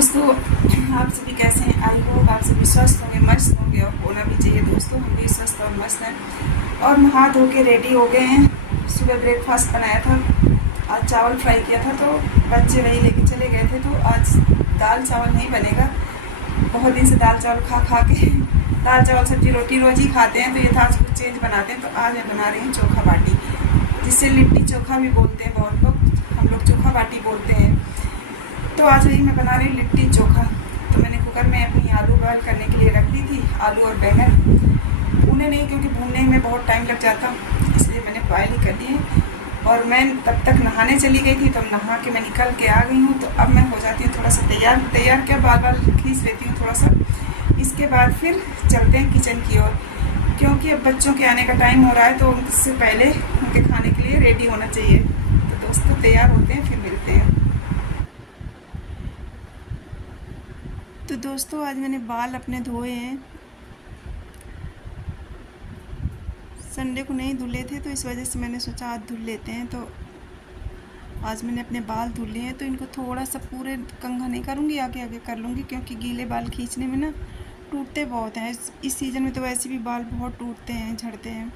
दोस्तों, आप सभी कैसे हैं? आई होप आप सभी स्वस्थ होंगे, मस्त होंगे और होना भी चाहिए। दोस्तों, हम भी स्वस्थ और मस्त हैं और नहा धो के रेडी हो गए हैं। सुबह ब्रेकफास्ट बनाया था, आज चावल फ्राई किया था, तो बच्चे वही लेके चले गए थे। तो आज दाल चावल नहीं बनेगा। बहुत दिन से दाल चावल खा खा के दाल चावल सब्जी रोटी रोज ही खाते हैं, तो ये था आज कुछ चेंज बनाते हैं। तो आज मैं बना रही हूँ चोखा बाटी, जिससे लिट्टी चोखा भी बोलते हैं बहुत लोग, हम लोग चोखा बाटी बोलते हैं। तो आज वही मैं बना रही हूँ लिट्टी चोखा। तो मैंने कुकर में अपनी आलू बॉयल करने के लिए रख दी थी, आलू और बैंगन। भूने नहीं, क्योंकि भूनने में बहुत टाइम लग जाता, इसलिए मैंने बॉयल ही कर दिए। और मैं तब तक नहाने चली गई थी, तो नहा के मैं निकल के आ गई हूँ। तो अब मैं हो जाती हूँ थोड़ा सा तैयार क्या बाल बाल खींच लेती हूँ थोड़ा सा। इसके बाद फिर चलते हैं किचन की ओर, क्योंकि अब बच्चों के आने का टाइम हो रहा है, तो उससे पहले उनके खाने के लिए रेडी होना चाहिए। तो दोस्तों, तैयार होते हैं, फिर मिलते हैं। तो दोस्तों, आज मैंने बाल अपने धोए हैं। संडे को नहीं धुले थे, तो इस वजह से मैंने सोचा आज धुल लेते हैं। तो आज मैंने अपने बाल धुल लिए हैं। तो इनको थोड़ा सा पूरे कंघा नहीं करूँगी, आगे आगे कर लूँगी, क्योंकि गीले बाल खींचने में ना टूटते बहुत हैं। इस सीज़न में तो वैसे भी बाल बहुत टूटते हैं, झड़ते हैं।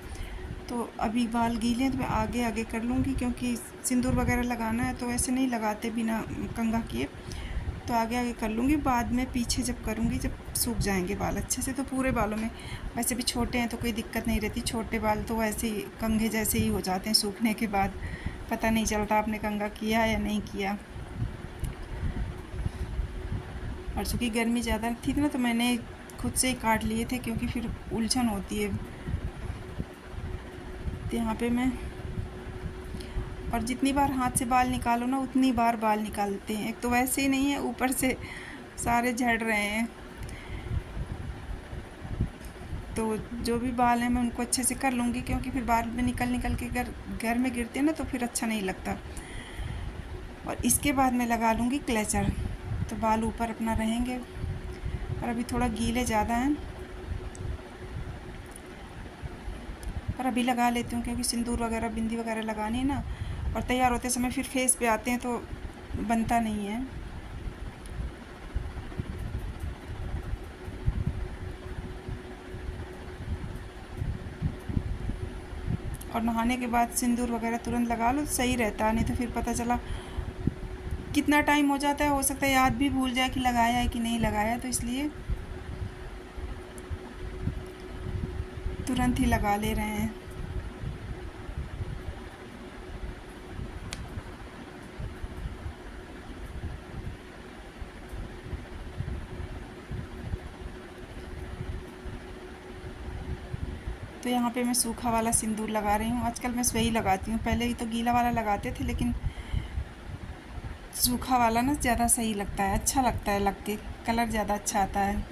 तो अभी बाल गीले हैं, तो मैं आगे आगे कर लूँगी, क्योंकि सिंदूर वगैरह लगाना है, तो ऐसे नहीं लगाते बिना कंघा किए। तो आगे आगे कर लूँगी, बाद में पीछे जब करूँगी, जब सूख जाएंगे बाल अच्छे से। तो पूरे बालों में, वैसे भी छोटे हैं तो कोई दिक्कत नहीं रहती। छोटे बाल तो वैसे ही कंघे जैसे ही हो जाते हैं सूखने के बाद, पता नहीं चलता आपने कंघा किया या नहीं किया। और चूँकि गर्मी ज़्यादा थी ना, तो मैंने खुद से ही काट लिए थे, क्योंकि फिर उलझन होती है। तो यहाँ पे मैं, और जितनी बार हाथ से बाल निकालो ना, उतनी बार बाल निकालते हैं। एक तो वैसे ही नहीं है, ऊपर से सारे झड़ रहे हैं। तो जो भी बाल हैं मैं उनको अच्छे से कर लूँगी, क्योंकि फिर बाल में निकल के घर में गिरते हैं ना, तो फिर अच्छा नहीं लगता। और इसके बाद मैं लगा लूँगी क्लेचर, तो बाल ऊपर अपना रहेंगे। और अभी थोड़ा गीले ज़्यादा हैं, पर अभी लगा लेती हूँ, क्योंकि सिंदूर वगैरह बिंदी वगैरह लगानी है ना। और तैयार होते समय फिर फेस पे आते हैं तो बनता नहीं है। और नहाने के बाद सिंदूर वगैरह तुरंत लगा लो, सही रहता है। नहीं तो फिर पता चला कितना टाइम हो जाता है, हो सकता है याद भी भूल जाए कि लगाया है कि नहीं लगाया। तो इसलिए तुरंत ही लगा ले रहे हैं। तो यहाँ पे मैं सूखा वाला सिंदूर लगा रही हूँ। आजकल मैं वही लगाती हूँ, पहले ही तो गीला वाला लगाते थे, लेकिन सूखा वाला ना ज़्यादा सही लगता है, अच्छा लगता है, लग के कलर ज़्यादा अच्छा आता है।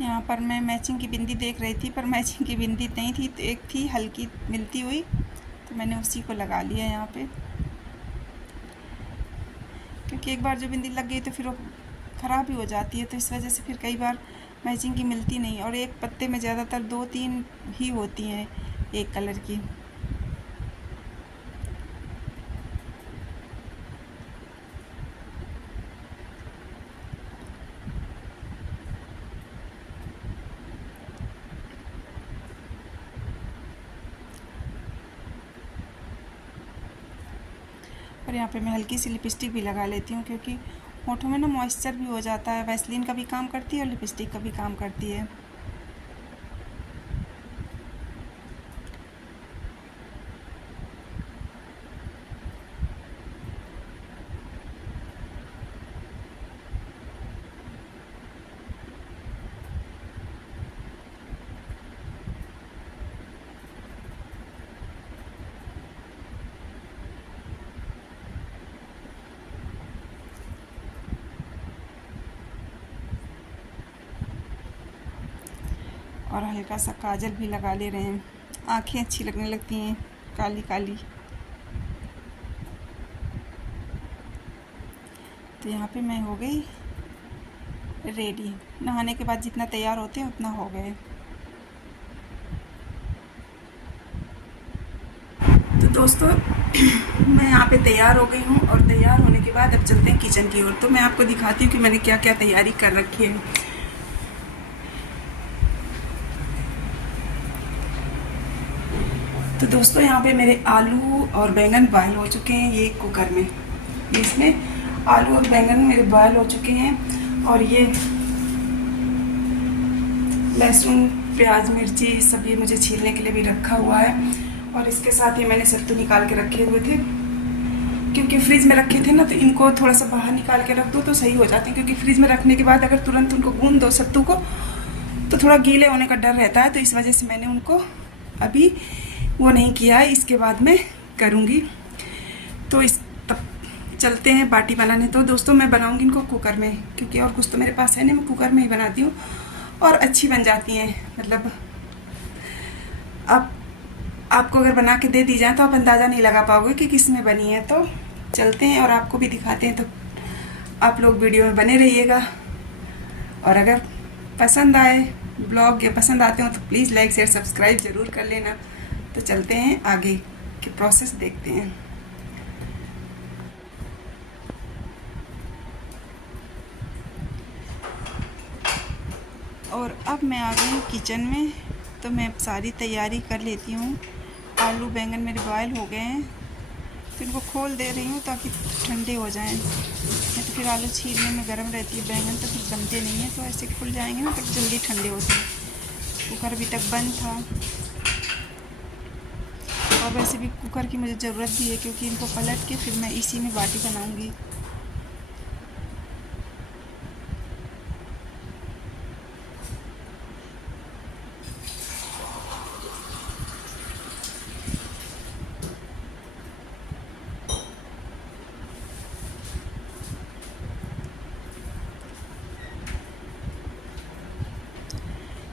यहाँ पर मैं मैचिंग की बिंदी देख रही थी, पर मैचिंग की बिंदी नहीं थी, तो एक थी हल्की मिलती हुई, तो मैंने उसी को लगा लिया यहाँ पे। क्योंकि एक बार जो बिंदी लग गई तो फिर वो ख़राब ही हो जाती है, तो इस वजह से फिर कई बार मैचिंग की मिलती नहीं। और एक पत्ते में ज़्यादातर 2-3 ही होती हैं एक कलर की। और यहाँ पे मैं हल्की सी लिपस्टिक भी लगा लेती हूँ, क्योंकि होठों में ना मॉइस्चर भी हो जाता है। वैसलीन का भी काम करती है और लिपस्टिक का भी काम करती है। और हल्का सा काजल भी लगा ले रहे हैं, आँखें अच्छी लगने लगती हैं काली काली। तो यहाँ पे मैं हो गई रेडी। नहाने के बाद जितना तैयार होते हैं उतना हो गए। तो दोस्तों मैं यहाँ पे तैयार हो गई हूँ और तैयार होने के बाद अब चलते हैं किचन की ओर। तो मैं आपको दिखाती हूँ कि मैंने क्या क्या तैयारी कर रखी है। तो दोस्तों यहाँ पे मेरे आलू और बैंगन बॉयल हो चुके हैं ये कुकर में। इसमें आलू और बैंगन मेरे बॉयल हो चुके हैं और ये लहसुन प्याज मिर्ची सब ये मुझे छीलने के लिए भी रखा हुआ है। और इसके साथ ही मैंने सत्तू निकाल के रखे हुए थे, क्योंकि फ्रिज में रखे थे ना, तो इनको थोड़ा सा बाहर निकाल के रख दो तो सही हो जाते हैं। क्योंकि फ्रिज में रखने के बाद अगर तुरंत उनको गूंद दो सत्तू को तो थोड़ा गीले होने का डर रहता है। तो इस वजह से मैंने उनको अभी वो नहीं किया है, इसके बाद मैं करूँगी। तो इस तब चलते हैं बाटी बनाने। तो दोस्तों मैं बनाऊँगी इनको कुकर में, क्योंकि और कुछ तो मेरे पास है नहीं, मैं कुकर में ही बनाती हूँ और अच्छी बन जाती हैं। मतलब अब आपको अगर बना के दे दी जाए तो आप अंदाज़ा नहीं लगा पाओगे कि किस में बनी है। तो चलते हैं और आपको भी दिखाते हैं। तो आप लोग वीडियो में बने रहिएगा और अगर पसंद आए ब्लॉग या पसंद आते हो तो प्लीज़ लाइक शेयर सब्सक्राइब ज़रूर कर लेना। तो चलते हैं आगे के प्रोसेस देखते हैं। और अब मैं आ गई हूँ किचन में। तो मैं सारी तैयारी कर लेती हूँ। आलू बैंगन मेरे बॉयल हो गए हैं तो इनको खोल दे रही हूँ ताकि ठंडे हो जाएं। नहीं तो फिर आलू छीलने में गर्म रहती है, बैंगन तो फिर बनते नहीं है। तो ऐसे खुल जाएंगे ना तो जल्दी ठंडे होते हैं। कुकर अभी तक बंद था और वैसे भी कुकर की मुझे ज़रूरत भी है, क्योंकि इनको पलट के फिर मैं इसी में बाटी बनाऊँगी।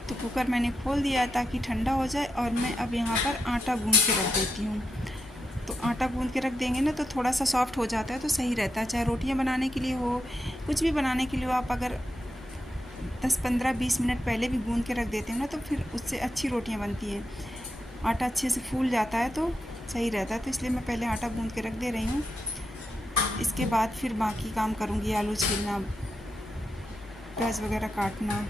तो कुकर मैंने खोल दिया ताकि ठंडा हो जाए और मैं अब यहाँ पर आटा गूंद के रख देती हूँ। तो आटा गूंद के रख देंगे ना तो थोड़ा सा सॉफ्ट हो जाता है, तो सही रहता है। चाहे रोटियाँ बनाने के लिए हो, कुछ भी बनाने के लिए हो, आप अगर 10-15-20 मिनट पहले भी गूंद के रख देते हो ना तो फिर उससे अच्छी रोटियाँ बनती हैं। आटा अच्छे से फूल जाता है तो सही रहता है। तो इसलिए मैं पहले आटा गूंद के रख दे रही हूँ। इसके बाद फिर बाकी काम करूँगी, आलू छीलना, प्याज वगैरह काटना।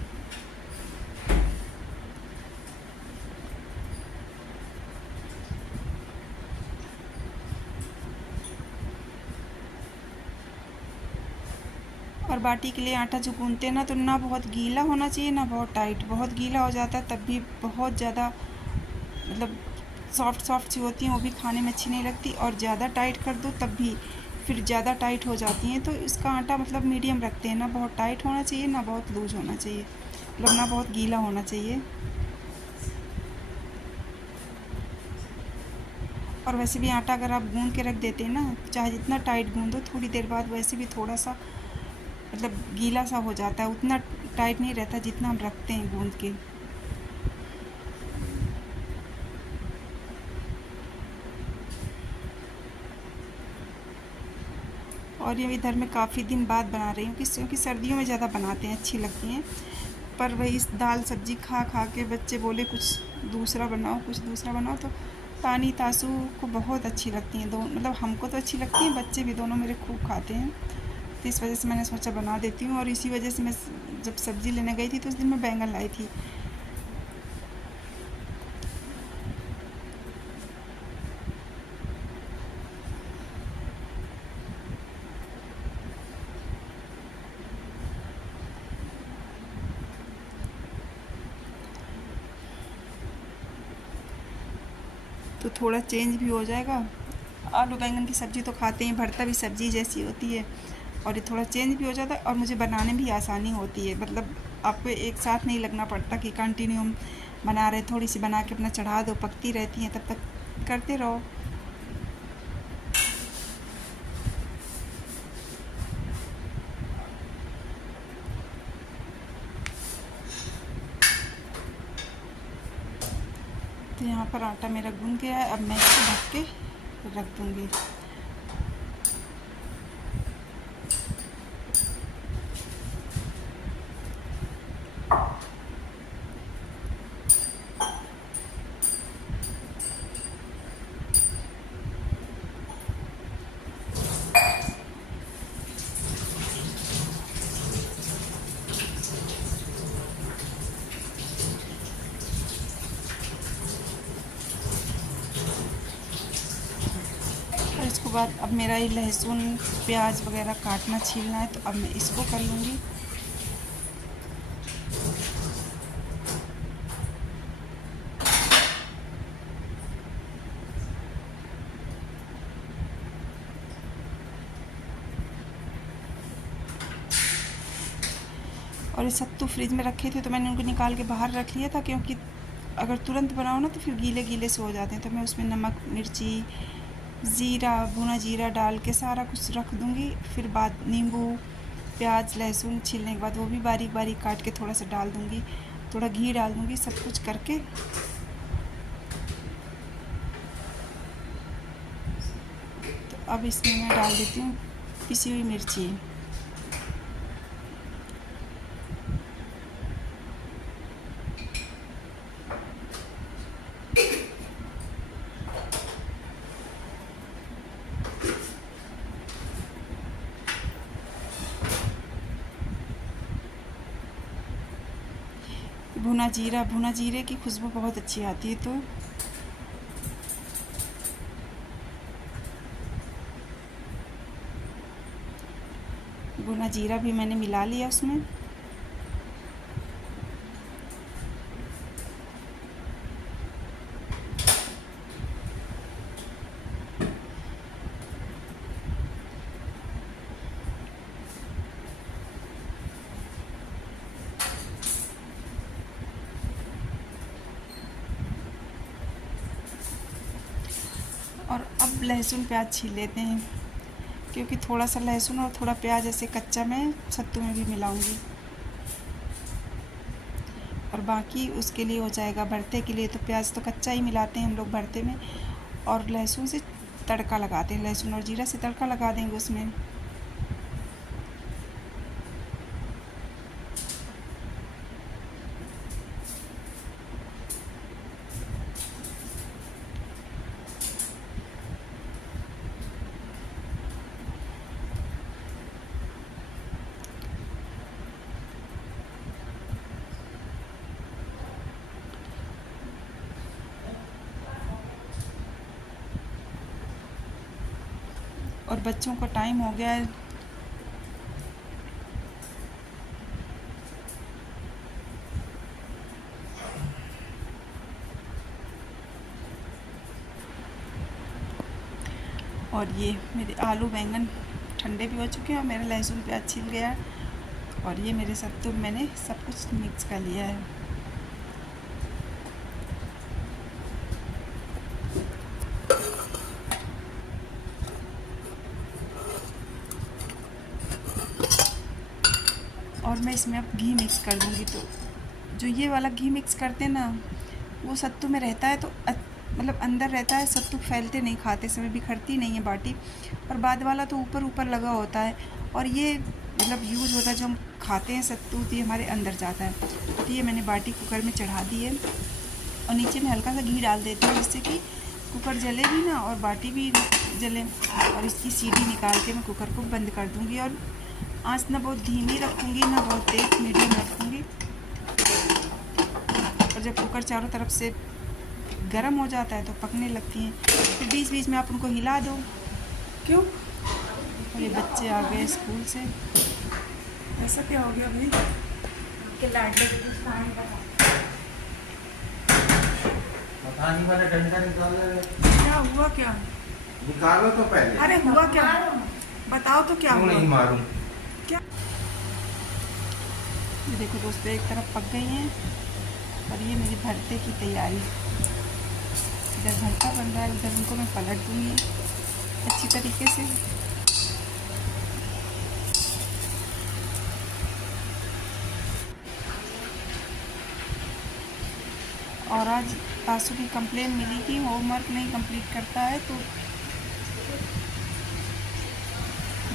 और बाटी के लिए आटा जो गूंदते हैं ना तो ना बहुत गीला होना चाहिए ना बहुत टाइट। बहुत गीला हो जाता है तब भी बहुत ज़्यादा मतलब सॉफ्ट सी होती हैं, वो भी खाने में अच्छी नहीं लगती। और ज़्यादा टाइट कर दो तब भी फिर ज़्यादा टाइट हो जाती हैं। तो इसका आटा मतलब मीडियम रखते हैं, ना बहुत टाइट होना चाहिए ना बहुत लूज होना चाहिए, मतलब ना बहुत गीला होना चाहिए। और वैसे भी आटा अगर आप गूंद के रख देते हैं ना, चाहे जितना टाइट गूंदो, थोड़ी देर बाद वैसे भी थोड़ा सा मतलब गीला सा हो जाता है। उतना टाइट नहीं रहता जितना हम रखते हैं गूंद के। और ये इधर मैं काफ़ी दिन बाद बना रही हूँ, क्योंकि सर्दियों में ज़्यादा बनाते हैं, अच्छी लगती हैं। पर वही दाल सब्जी खा खा के बच्चे बोले कुछ दूसरा बनाओ कुछ दूसरा बनाओ। तो पानी तासू को बहुत अच्छी लगती हैं, दो मतलब हमको तो अच्छी लगती हैं, बच्चे भी दोनों मेरे खूब खाते हैं। तो इस वजह से मैंने सोचा बना देती हूँ। और इसी वजह से मैं जब सब्ज़ी लेने गई थी तो उस दिन मैं बैंगन लाई थी। तो थोड़ा चेंज भी हो जाएगा। आलू बैंगन की सब्ज़ी तो खाते हैं, भरता भी सब्ज़ी जैसी होती है, और ये थोड़ा चेंज भी हो जाता है और मुझे बनाने भी आसानी होती है। मतलब आपको एक साथ नहीं लगना पड़ता कि कंटिन्यू बना रहे, थोड़ी सी बना के अपना चढ़ा दो, पकती रहती हैं, तब तक करते रहो। तो यहाँ पर आटा मेरा गूंद गया है, अब मैं इसको ढक के रख दूँगी। उसके बाद अब मेरा ये लहसुन प्याज वगैरह काटना छीलना है, तो अब मैं इसको कर लूँगी। और ये सत्तू फ्रिज में रखे थे तो मैंने उनको निकाल के बाहर रख लिया था, क्योंकि अगर तुरंत बनाओ ना तो फिर गीले गीले से हो जाते हैं। तो मैं उसमें नमक, मिर्ची, ज़ीरा, भुना जीरा डाल के सारा कुछ रख दूँगी। फिर बाद नींबू, प्याज, लहसुन छीलने के बाद वो भी बारीक बारीक काट के थोड़ा सा डाल दूँगी, थोड़ा घी डाल दूँगी, सब कुछ करके तो अब इसमें मैं डाल देती हूँ पिसी हुई मिर्ची। भुना जीरे की खुशबू बहुत अच्छी आती है। तो भुना जीरा भी मैंने मिला लिया उसमें। और अब लहसुन प्याज छील लेते हैं, क्योंकि थोड़ा सा लहसुन और थोड़ा प्याज ऐसे कच्चा मैं सत्तू में भी मिलाऊंगी, और बाकी उसके लिए हो जाएगा भरते के लिए। तो प्याज तो कच्चा ही मिलाते हैं हम लोग भरते में, और लहसुन से तड़का लगाते हैं, लहसुन और जीरा से तड़का लगा देंगे उसमें। और बच्चों का टाइम हो गया है, और ये मेरे आलू बैंगन ठंडे भी हो चुके हैं, और मेरा लहसुन प्याज छिल गया है, और ये मेरे सत्तू मैंने सब कुछ मिक्स कर लिया है। और मैं इसमें अब घी मिक्स कर दूँगी। तो जो ये वाला घी मिक्स करते हैं ना, वो सत्तू में रहता है, तो मतलब अंदर रहता है, सत्तू फैलते नहीं, खाते समय बिखरती नहीं है बाटी। और बाद वाला तो ऊपर ऊपर लगा होता है, और ये मतलब यूज़ होता है जो हम खाते हैं सत्तू, तो ये हमारे अंदर जाता है। तो ये मैंने बाटी कुकर में चढ़ा दी है, और नीचे में हल्का सा घी डाल देती हूँ, जिससे कि कुकर जले भी ना और बाटी भी जले। और इसकी सीटी निकाल के मैं कुकर को बंद कर दूँगी, और आँच ना बहुत धीमी रखूँगी ना बहुत तेज, मीडियम रखूँगी। और जब कुकर चारों तरफ से गर्म हो जाता है तो पकने लगती हैं, तो बीच बीच में आप उनको हिला दो। क्यों? ये बच्चे आ गए स्कूल से। ऐसा क्या हो गया भाई? क्या हुआ? क्या निकालो तो पहले। अरे हुआ क्या? बताओ तो क्या हुआ? नहीं मारूं क्या? ये देखो दोस्तों, एक तरफ पक गई हैं, और ये मेरी भरते की तैयारी। इधर भरता बन रहा है, उधर उनको मैं पलट दूँगी अच्छी तरीके से। और आज तासु की कंप्लेन मिली कि होमवर्क नहीं कंप्लीट करता है, तो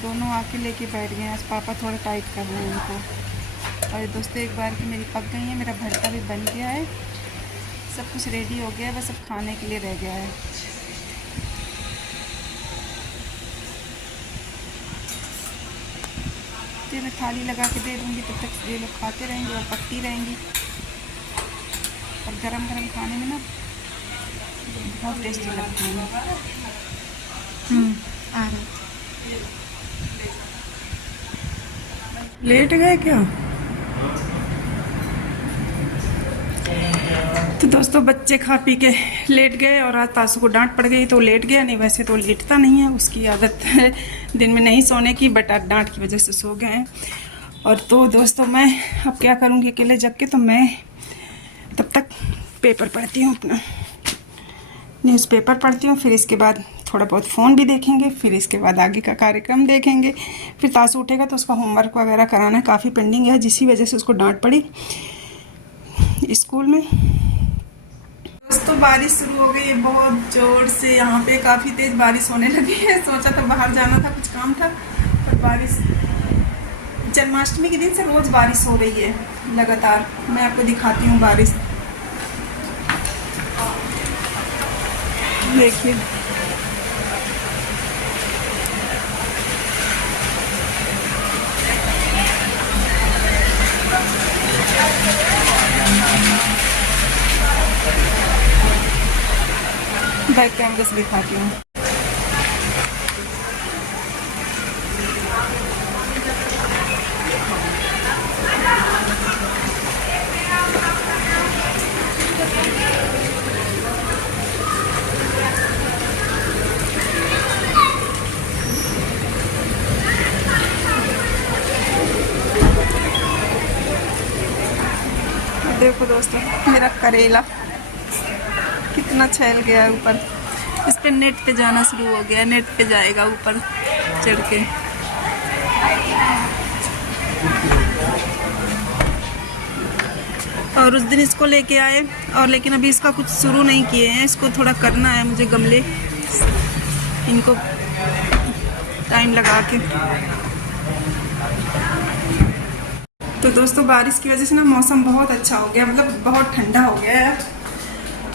दोनों आके लेके बैठ गए। आज पापा थोड़ा टाइट कर रहे हैं उनको। और दोस्तों, एक बार की मेरी पक गई है, मेरा भरता भी बन गया है, सब कुछ रेडी हो गया है, बस अब खाने के लिए रह गया है। तो मैं थाली लगा के दे दूँगी, तब तक ये लोग खाते रहेंगे और पकती रहेंगी। और गरम गरम खाने में ना बहुत टेस्टी लगती है। लेट गए क्या? तो दोस्तों बच्चे खा पी के लेट गए और आज तासू को डांट पड़ गई तो लेट गया। नहीं वैसे तो लेटता नहीं है, उसकी आदत है दिन में नहीं सोने की, बट आज डांट की वजह से सो गए हैं। और तो दोस्तों मैं अब क्या करूँगी अकेले जग के, तो मैं तब तक पेपर पढ़ती हूँ, अपना न्यूज़पेपर पढ़ती हूँ। फिर इसके बाद थोड़ा बहुत फ़ोन भी देखेंगे, फिर इसके बाद आगे का कार्यक्रम देखेंगे। फिर तासू उठेगा तो उसका होमवर्क वगैरह कराना है, काफ़ी पेंडिंग है, जिसी वजह से उसको डांट पड़ी स्कूल में। दोस्तों बारिश शुरू हो गई है बहुत ज़ोर से, यहाँ पे काफ़ी तेज़ बारिश होने लगी है। सोचा था बाहर जाना था, कुछ काम था, पर बारिश जन्माष्टमी के दिन से रोज़ बारिश हो रही है लगातार। मैं आपको दिखाती हूँ बारिश, देखिए बैक कैमरे से दिखाती हूँ। देखो दोस्तों मेरा करेला कितना छैल गया है ऊपर। इस पे नेट पे जाना शुरू हो गया, नेट पे जाएगा ऊपर चढ़ के। और उस दिन इसको लेके आए और लेकिन अभी इसका कुछ शुरू नहीं किए हैं, इसको थोड़ा करना है मुझे, गमले इनको टाइम लगा के। तो दोस्तों बारिश की वजह से ना मौसम बहुत अच्छा हो गया, मतलब बहुत ठंडा हो गया है।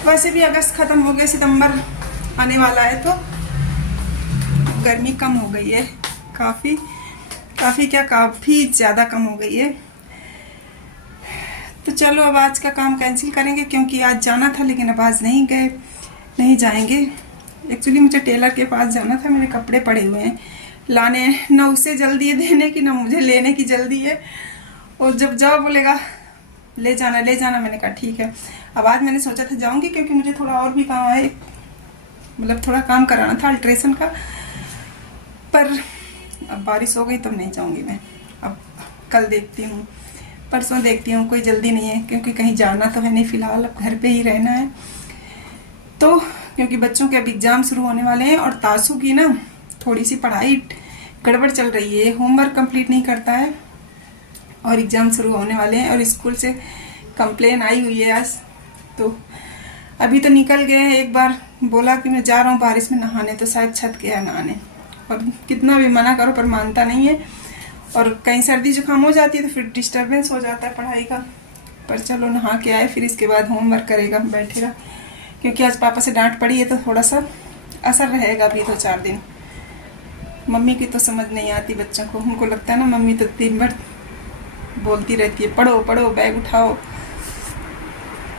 वैसे भी अगस्त ख़त्म हो गया, सितंबर आने वाला है, तो गर्मी कम हो गई है, काफ़ी ज़्यादा कम हो गई है। तो चलो अब आज का काम कैंसिल करेंगे, क्योंकि आज जाना था लेकिन अब आज नहीं जाएंगे। एक्चुअली मुझे टेलर के पास जाना था, मेरे कपड़े पड़े हुए हैं लाने, ना उसे जल्दी है देने की ना मुझे लेने की जल्दी है। और जब जाओ बोलेगा ले जाना, मैंने कहा ठीक है। अब आज मैंने सोचा था जाऊंगी, क्योंकि मुझे थोड़ा और भी काम है, मतलब थोड़ा काम कराना था अल्ट्रेशन का, पर अब बारिश हो गई तो नहीं जाऊंगी मैं। अब कल देखती हूँ, परसों देखती हूँ, कोई जल्दी नहीं है, क्योंकि कहीं जाना तो है नहीं फिलहाल, अब घर पे ही रहना है। तो क्योंकि बच्चों के अब एग्ज़ाम शुरू होने वाले हैं और तासू की ना थोड़ी सी पढ़ाई गड़बड़ चल रही है, होमवर्क कंप्लीट नहीं करता है और एग्ज़ाम शुरू होने वाले हैं। और स्कूल से कंप्लेन आई हुई है आज, तो अभी तो निकल गए हैं। एक बार बोला कि मैं जा रहा हूँ बारिश में नहाने, तो शायद छत गया नहाने, और कितना भी मना करो पर मानता नहीं है। और कहीं सर्दी जुकाम हो जाती है तो फिर डिस्टर्बेंस हो जाता है पढ़ाई का। पर चलो नहा के आए, फिर इसके बाद होमवर्क करेगा, बैठेगा, क्योंकि आज पापा से डांट पड़ी है तो थोड़ा सा असर रहेगा अभी 2-4 दिन। मम्मी की तो समझ नहीं आती बच्चों को, उनको लगता है ना मम्मी तो दिन भर बोलती रहती है पढ़ो पढ़ो, बैग उठाओ।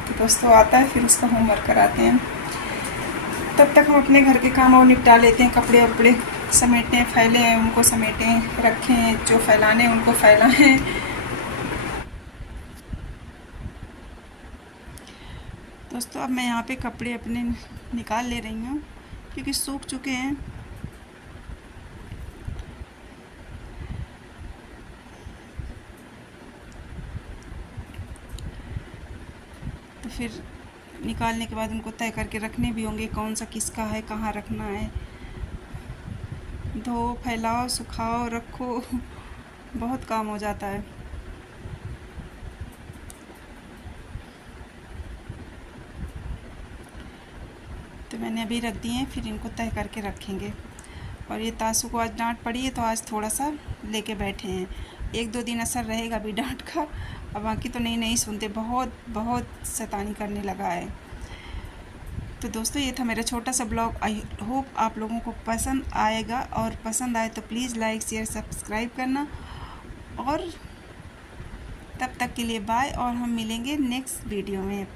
तो दोस्तों आता है फिर उसका होमवर्क कराते हैं। तब तक हम अपने घर के काम और निपटा लेते हैं, कपड़े वपड़े समेटें, फैले हैं उनको समेटें, रखें, जो फैलाने हैं उनको फैलाएं। दोस्तों अब मैं यहाँ पे कपड़े अपने निकाल ले रही हूँ, क्योंकि सूख चुके हैं। तो फिर निकालने के बाद उनको तय करके रखने भी होंगे, कौन सा किसका है, कहाँ रखना है। धो, फैलाओ, सुखाओ, रखो, बहुत काम हो जाता है। तो मैंने अभी रख दिए हैं, फिर इनको तय करके रखेंगे। और ये तासू को आज डांट पड़ी है तो आज थोड़ा सा लेके बैठे हैं। 1-2 दिन असर रहेगा अभी डांट का, अब बाकी तो नहीं सुनते, बहुत शैतानी करने लगा है। तो दोस्तों ये था मेरा छोटा सा ब्लॉग। आई होप आप लोगों को पसंद आएगा, और पसंद आए तो प्लीज़ लाइक शेयर सब्सक्राइब करना। और तब तक के लिए बाय, और हम मिलेंगे नेक्स्ट वीडियो में।